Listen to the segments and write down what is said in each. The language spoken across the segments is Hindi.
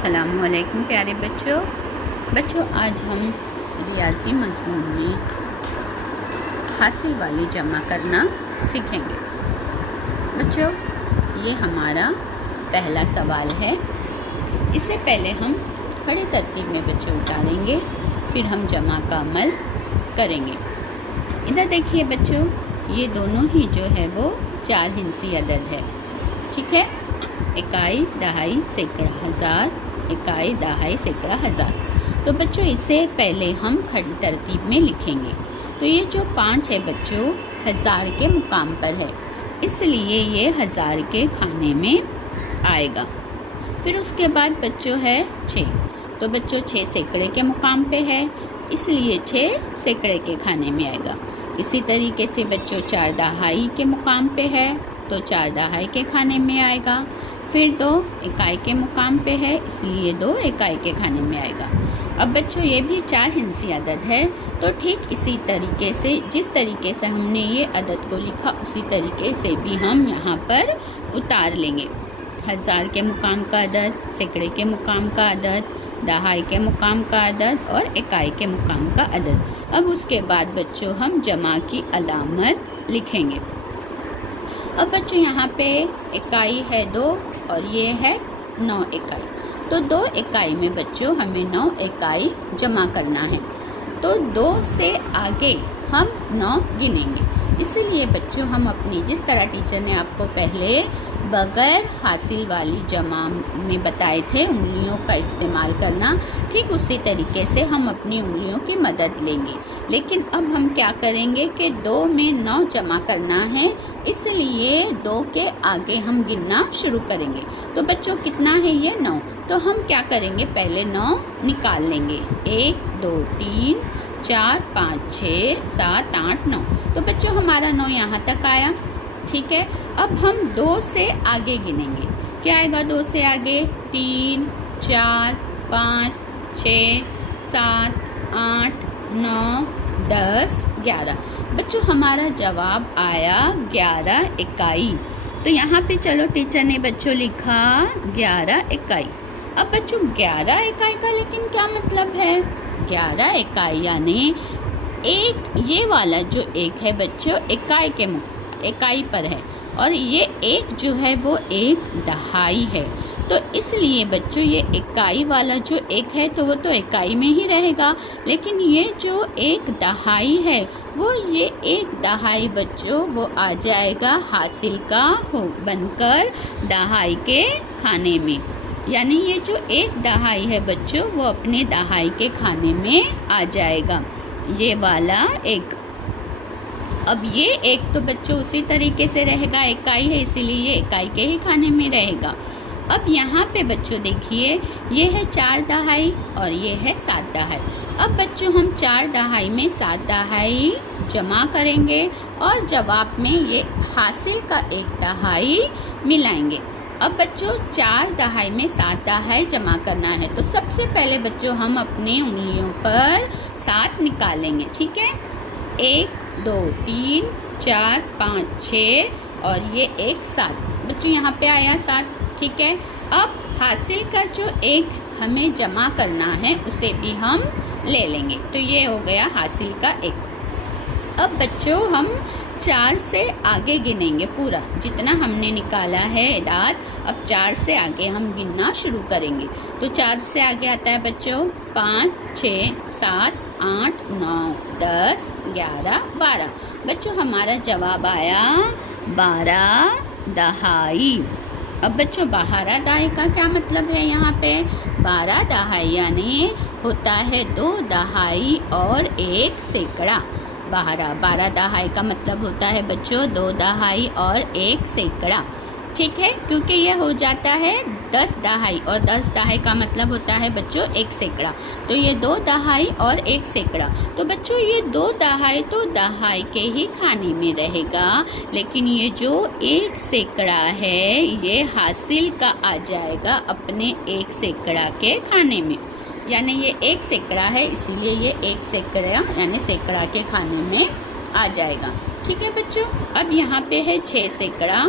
अस्सलामुअलैकुम प्यारे बच्चों आज हम रियाजी मज़मून में हासिल वाली जमा करना सीखेंगे। बच्चों, ये हमारा पहला सवाल है। इससे पहले हम खड़ी तरतीब में बच्चों उतारेंगे, फिर हम जमा का अमल करेंगे। इधर देखिए बच्चों, ये दोनों ही जो है वो 4 हिंसी अदद है। ठीक है, इकाई, दहाई, सैकड़ा, हज़ार, इकाई, दहाई, सैकड़ा, हज़ार। तो बच्चों इससे पहले हम खड़ी तरतीब में लिखेंगे। तो ये जो 5 है बच्चों, हज़ार के मुकाम पर है, इसलिए ये हज़ार के खाने में आएगा। फिर उसके बाद बच्चों है 6। तो बच्चों 6 सैकड़े के मुकाम पे है, इसलिए 6 सैकड़े के खाने में आएगा। इसी तरीके से बच्चों 4 दहाई के मुकाम पे है, तो 4 दहाई के खाने में आएगा। फिर 2 इकाई के मुकाम पे है, इसलिए 2 इकाई के खाने में आएगा। अब बच्चों ये भी 4 हिंसी अदद है, तो ठीक इसी तरीके से जिस तरीके से हमने ये अदद को लिखा, उसी तरीके से भी हम यहाँ पर उतार लेंगे। हज़ार के मुकाम का अदद, सैकड़े के मुकाम का अदद, दहाई के मुकाम का अदद और इकाई के मुकाम का अदद। अब उसके बाद बच्चों हम जमा की अलामत लिखेंगे। अब बच्चों यहाँ पे इकाई है 2 और ये है 9 इकाई। तो 2 इकाई में बच्चों हमें 9 इकाई जमा करना है, तो 2 से आगे हम 9 गिनेंगे। इसलिए बच्चों हम अपनी जिस तरह टीचर ने आपको पहले बगैर हासिल वाली जमा में बताए थे उंगलियों का इस्तेमाल करना, ठीक उसी तरीके से हम अपनी उंगलियों की मदद लेंगे। लेकिन अब हम क्या करेंगे कि 2 में 9 जमा करना है, इसलिए 2 के आगे हम गिनना शुरू करेंगे। तो बच्चों कितना है ये 9। तो हम क्या करेंगे, पहले 9 निकाल लेंगे। 1 2 3 4 5 6 7 8 9। तो बच्चों हमारा 9 यहाँ तक आया। ठीक है, अब हम 2 से आगे गिनेंगे। क्या आएगा 2 से आगे? 3 4 5 6 7 8 9 10 11। बच्चों हमारा जवाब आया 11 इकाई। तो यहाँ पे चलो टीचर ने बच्चों लिखा 11 इकाई। अब बच्चों 11 इकाई का लेकिन क्या मतलब है? 11 इकाई यानी एक, ये वाला जो एक है बच्चों इकाई पर है, और ये एक जो है वो एक दहाई है। तो इसलिए बच्चों ये इकाई वाला जो एक है तो वो तो इकाई में ही रहेगा, लेकिन ये जो एक दहाई है वो ये एक दहाई बच्चों वो आ जाएगा हासिल का हो बनकर दहाई के खाने में। यानी ये जो एक दहाई है बच्चों वो अपने दहाई के खाने में आ जाएगा, ये वाला एक। अब ये एक तो बच्चों उसी तरीके से रहेगा, इकाई है इसीलिए ये इकाई के ही खाने में रहेगा। अब यहाँ पे बच्चों देखिए, ये है 4 दहाई और ये है 7 दहाई। अब बच्चों हम 4 दहाई में 7 दहाई जमा करेंगे और जवाब में ये हासिल का एक दहाई मिलाएंगे। अब बच्चों 4 दहाई में 7 दहाई जमा करना है, तो सबसे पहले बच्चों हम अपने उंगलियों पर 7 निकालेंगे। ठीक है, 1 2 3 4 5 6 और ये एक 7। बच्चों यहाँ पे आया 7। ठीक है, अब हासिल का जो एक हमें जमा करना है उसे भी हम ले लेंगे, तो ये हो गया हासिल का एक। अब बच्चों हम 4 से आगे गिनेंगे, पूरा जितना हमने निकाला है इदाद। अब 4 से आगे हम गिनना शुरू करेंगे। तो 4 से आगे आता है बच्चों 5 6 7 8 9 10 11 12। बच्चों हमारा जवाब आया 12 दहाई। अब बच्चों 12 दहाई का क्या मतलब है? यहाँ पे 12 दहाई यानी होता है 2 दहाई और 1 सैकड़ा। 12 दहाई का मतलब होता है बच्चों 2 दहाई और 1 सैकड़ा। ठीक है, क्योंकि यह हो जाता है 10 दहाई और 10 दहाई का मतलब होता है बच्चों 1 सैकड़ा। तो ये 2 दहाई और 1 सैकड़ा। तो बच्चों ये 2 दहाई तो दहाई के ही खाने में रहेगा, लेकिन ये जो 1 सैकड़ा है ये हासिल का आ जाएगा अपने 1 सैकड़ा के खाने में। यानी ये 1 सैकड़ा है, इसलिए ये 1 सैकड़ा यानी सैकड़ा के खाने में आ जाएगा। ठीक है बच्चों, अब यहाँ पे है 6 सैकड़ा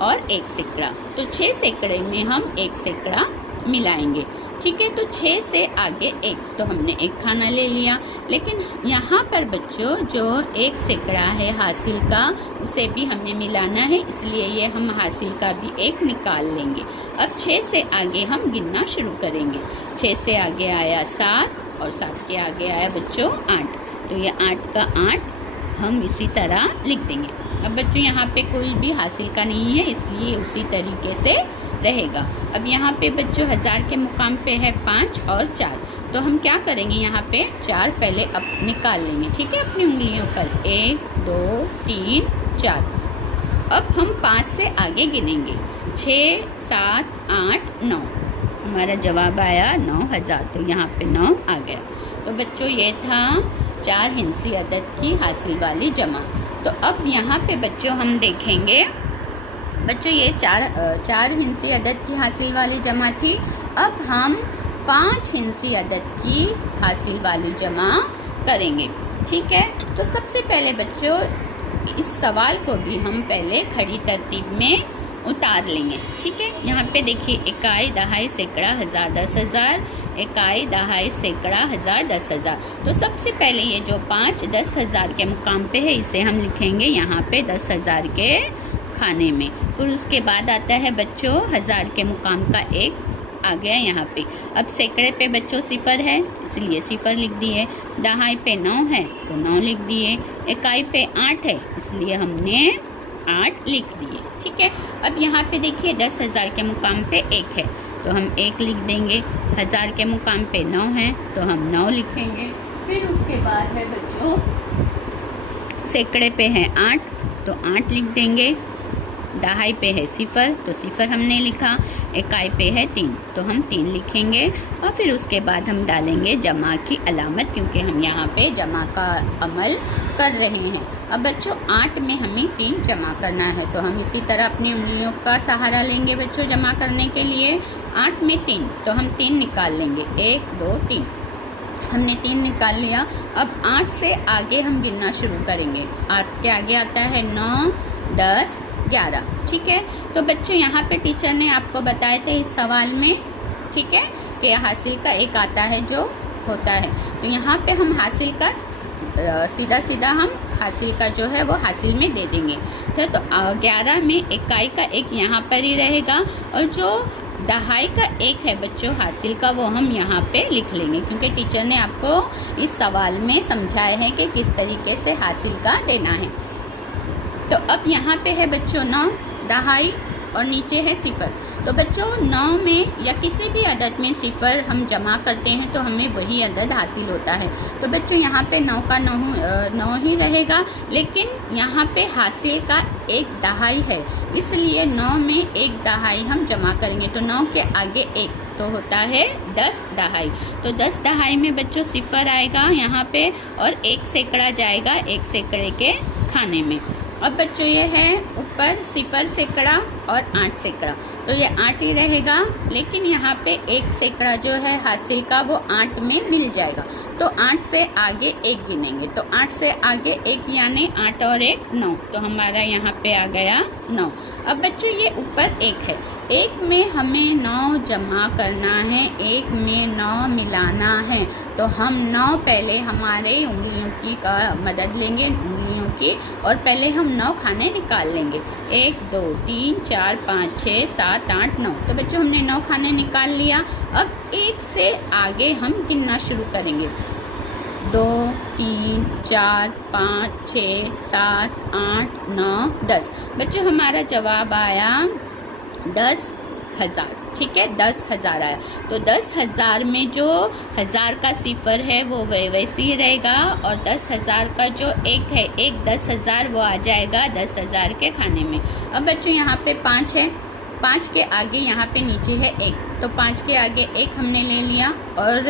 और 1 सैकड़ा। तो 6 सैकड़े में हम 1 सैकड़ा मिलाएंगे। ठीक है। तो 6 से आगे 1, तो हमने एक खाना ले लिया। लेकिन यहाँ पर बच्चों जो 1 सैकड़ा है हासिल का, उसे भी हमें मिलाना है, इसलिए ये हम हासिल का भी 1 निकाल लेंगे। अब 6 से आगे हम गिनना शुरू करेंगे। 6 से आगे आया 7 और 7 के आगे आया बच्चों 8, तो ये 8 का 8 हम इसी तरह लिख देंगे। अब बच्चों यहाँ पे कोई भी हासिल का नहीं है, इसलिए उसी तरीके से रहेगा। अब यहाँ पे बच्चों 1000 के मुकाम पे है 5 और 4, तो हम क्या करेंगे, यहाँ पे 4 पहले अब निकाल लेंगे, ठीक है, अपनी उंगलियों पर। 1 2 3 4। अब हम 5 से आगे गिनेंगे। 6 7 8 9, हमारा जवाब आया 9000, तो यहाँ पे 9 आ गया। तो बच्चों ये था 4 हिंसी अदद की हासिल वाली जमा। तो अब यहाँ पे बच्चों हम देखेंगे, बच्चों ये 4 हिंसी अदद की हासिल वाली जमा थी। अब हम 5 हिंसी अदद की हासिल वाली जमा करेंगे, ठीक है। तो सबसे पहले बच्चों इस सवाल को भी हम पहले खड़ी तरतीब में उतार लेंगे, ठीक है। यहाँ पे देखिए, इकाई, दहाई, सैकड़ा, हजार, 10,000, इकाई, दहाई, सैकड़ा, हजार, 10,000। तो सबसे पहले ये जो 5 10,000 के मुकाम पे है, इसे हम लिखेंगे यहाँ पे 10,000 के खाने में। फिर उसके बाद आता है बच्चों 1000 के मुकाम का 1 आ गया यहाँ पे। अब सैकड़े पे बच्चों 0 है, इसलिए 0 लिख दिए। दहाई पे 9 है, तो 9 लिख दिए। इकाई पे 8 है, इसलिए हमने 8 लिख दिए, ठीक है। अब यहाँ पे देखिए 10,000 के मुकाम पे 1 है, तो हम 1 लिख देंगे। 1000 के मुकाम पे 9 है, तो हम 9 लिखेंगे। फिर उसके बाद है बच्चों सैकड़े पे है 8, तो 8 लिख देंगे। दहाई पे है 0, तो 0 हमने लिखा। इकाई पे है 3, तो हम 3 लिखेंगे। और फिर उसके बाद हम डालेंगे जमा की अलामत, क्योंकि हम यहाँ पे जमा का अमल कर रहे हैं। अब बच्चों 8 में हमें 3 जमा करना है, तो हम इसी तरह अपनी उंगलियों का सहारा लेंगे बच्चों जमा करने के लिए। 8 में 3, तो हम 3 निकाल लेंगे। 1 2 3, हमने 3 निकाल लिया। अब 8 से आगे हम गिनना शुरू करेंगे। 8 के आगे आता है 9 10 11, ठीक है। तो बच्चों यहाँ पे टीचर ने आपको बताए थे इस सवाल में, ठीक है, कि हासिल का 1 आता है जो होता है। तो यहाँ पे हम हासिल का सीधा सीधा हम हासिल का जो है वो हासिल में दे देंगे, ठीक है। तो 11 में इकाई का 1 यहाँ पर ही रहेगा, और जो दहाई का 1 है बच्चों हासिल का, वो हम यहाँ पे लिख लेंगे, क्योंकि टीचर ने आपको इस सवाल में समझाया है कि किस तरीके से हासिल का देना है। तो अब यहाँ पे है बच्चों 9 दहाई और नीचे है 0। तो बच्चों 9 में या किसी भी अदद में 0 हम जमा करते हैं तो हमें वही अदद हासिल होता है। तो बच्चों यहाँ पे 9 का 9 ही रहेगा, लेकिन यहाँ पे हासिल का 1 दहाई है, इसलिए 9 में 1 दहाई हम जमा करेंगे। तो 9 के आगे 1, तो होता है 10 दहाई। तो 10 दहाई में बच्चों 0 आएगा यहाँ पे, और 1 सैकड़ा जाएगा 1 सैकड़े के खाने में। अब बच्चों ये है ऊपर 0 सैकड़ा और 8 सैकड़ा, तो ये 8 ही रहेगा, लेकिन यहाँ पे 1 सैकड़ा जो है हासिल का वो 8 में मिल जाएगा। तो 8 से आगे 1 गिनेंगे, तो 8 से आगे 1 यानी 8 और 1 9, तो हमारा यहाँ पे आ गया 9। अब बच्चों ये ऊपर 1 है, 1 में हमें 9 जमा करना है, 1 में 9 मिलाना है। तो हम 9 पहले हमारे उंगलियों की का मदद लेंगे, उंगलियों की, और पहले हम 9 खाने निकाल लेंगे। 1 2 3 4 5 6 7 8 9, तो बच्चों हमने 9 खाने निकाल लिया। अब 1 से आगे हम गिनना शुरू करेंगे। 2 3 4 5 6 7 8 9 10, बच्चों हमारा जवाब आया 10,000, ठीक है, 10,000 आया। तो 10,000 में जो 1000 का 0 है वो वैसे ही रहेगा, और 10,000 का जो 1 है, 1 10,000 वो आ जाएगा 10,000 के खाने में। अब बच्चों यहाँ पे 5 है, 5 के आगे यहाँ पे नीचे है 1, तो 5 के आगे 1 हमने ले लिया, और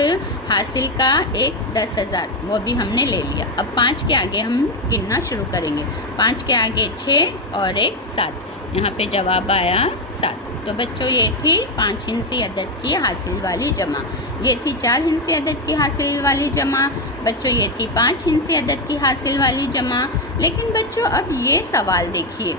हासिल का 1 10,000 वो भी हमने ले लिया। अब 5 के आगे हम गिनना शुरू करेंगे। 5 के आगे 6 और 1 7, यहाँ पे जवाब आया 7। तो बच्चों ये थी 5 हिंसी अदद की हासिल वाली जमा, ये थी 4 हिंसी अदद की हासिल वाली जमा, बच्चों ये थी 5 हिंसी अदद की हासिल वाली जमा। लेकिन बच्चों अब ये सवाल देखिए,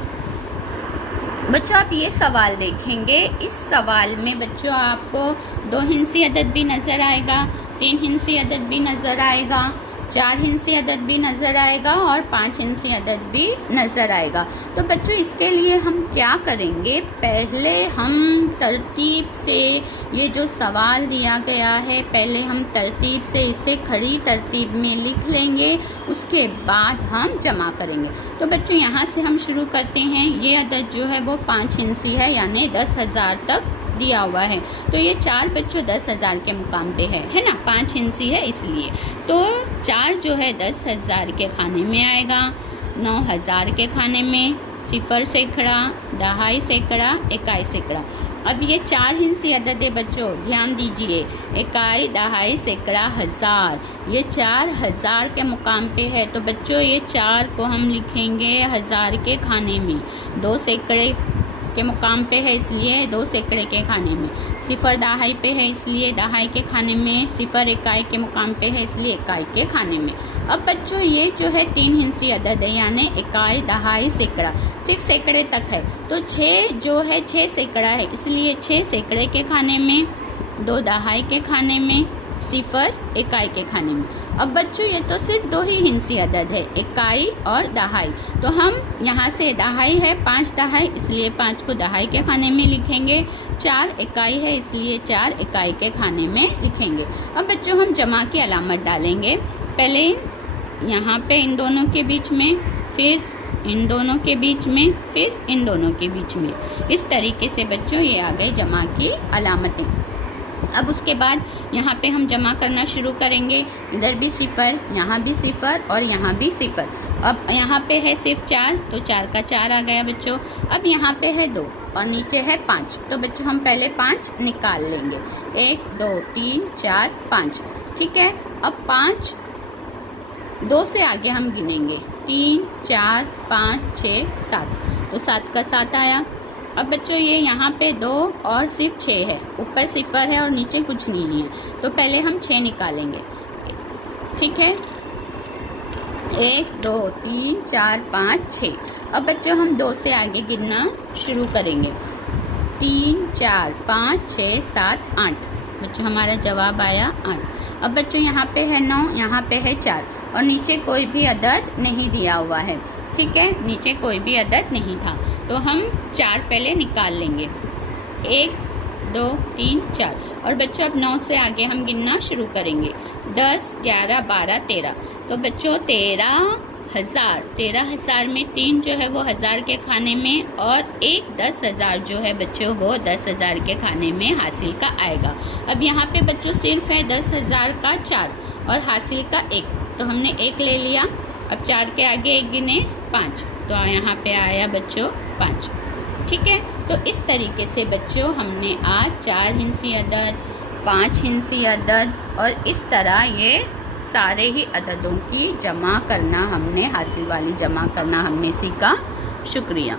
बच्चों आप ये सवाल देखेंगे, इस सवाल में बच्चों आपको 2 हिंसी अदद भी नज़र आएगा, 3 हिंसी अदद भी नज़र आएगा, 4 हिंसी अदद भी नज़र आएगा और 5 हिंसी अदद भी नज़र आएगा। तो बच्चों इसके लिए हम क्या करेंगे, पहले हम तरतीब से ये जो सवाल दिया गया है पहले हम तरतीब से इसे खड़ी तरतीब में लिख लेंगे, उसके बाद हम जमा करेंगे। तो बच्चों यहाँ से हम शुरू करते हैं। ये अदद जो है वो 5 हिंसी है, यानी 10,000 तक दिया हुआ है। तो ये 4 बच्चों 10,000 के मुकाम पे है ना, 5 हिंसी है इसलिए। तो 4 जो है 10,000 के खाने में आएगा, 9,000 के खाने में, 0 सैकड़ा, दहाई सैकड़ा, इकाई सैकड़ा। अब ये 4 हिंसी अदद है बच्चों, ध्यान दीजिए, इकाई, दहाई, सैकड़ा, हज़ार, ये 4,000 के मुकाम पे है। तो बच्चों ये 4 को हम लिखेंगे 1000 के खाने में, 2 सैकड़े के मुकाम पे है इसलिए 2 सैकड़े के खाने में, 0 दहाई पे है इसलिए दहाई के खाने में, 0 इकाई के मुकाम पे है इसलिए इकाई के खाने में। अब बच्चों ये जो है 3 हिंसी अदद है, यानी इकाई, दहाई, सैकड़ा, सिर्फ सैकड़े तक है। तो 6 जो है 6 सैकड़ा है इसलिए 6 सैकड़े के खाने में, 2 दहाई के खाने में, 0 इकाई के खाने में। अब बच्चों ये तो सिर्फ 2 ही हिंसी अदद है, इकाई और दहाई। तो हम यहाँ से दहाई है 5 दहाई इसलिए 5 को दहाई के खाने में लिखेंगे, 4 इकाई है इसलिए 4 इकाई के खाने में लिखेंगे। अब बच्चों हम जमा की अलामत डालेंगे, पहले यहाँ पे इन दोनों के बीच में, फिर इन दोनों के बीच में, फिर इन दोनों के बीच में। इस तरीके से बच्चों ये आ गए जमा की अलामतें। अब उसके बाद यहाँ पे हम जमा करना शुरू करेंगे, इधर भी 0, यहाँ भी 0 और यहाँ भी 0। अब यहाँ पे है सिर्फ 4 तो 4 का 4 आ गया बच्चों। अब यहाँ पे है 2 और नीचे है 5, तो बच्चों हम पहले 5 निकाल लेंगे, 1 2 3 4 5, ठीक है। अब 5, 2 से आगे हम गिनेंगे, 3 4 5 6 7, तो 7 का 7 आया। अब बच्चों ये यहाँ पे 2 और सिर्फ 6 है, ऊपर 0 है और नीचे कुछ नहीं है, तो पहले हम 6 निकालेंगे, ठीक है। 1 2 3 4 5 6। अब बच्चों हम 2 से आगे गिनना शुरू करेंगे, 3 4 5 6 7 8, बच्चों हमारा जवाब आया 8। अब बच्चों यहाँ पे है 9, यहाँ पे है 4 और नीचे कोई भी अदद नहीं दिया हुआ है, ठीक है, नीचे कोई भी अदद नहीं था। तो हम 4 पहले निकाल लेंगे, 1 2 3 4। और बच्चों अब 9 से आगे हम गिनना शुरू करेंगे, 10 11 12 13। तो बच्चों 13,000, 13,000 में 3 जो है वो 1000 के खाने में और एक 10,000 जो है बच्चों वो 10,000 के खाने में हासिल का आएगा। अब यहाँ पे बच्चों सिर्फ है 10,000 का 4 और हासिल का 1, तो हमने 1 ले लिया। अब 4 के आगे 1 गिने 5, तो यहाँ पे आया बच्चों 5, ठीक है। तो इस तरीके से बच्चों हमने आज 4 हिंसी अदद, 5 हिंसी अदद और इस तरह ये सारे ही अददों की जमा करना हमने, हासिल वाली जमा करना हमने सीखा। शुक्रिया।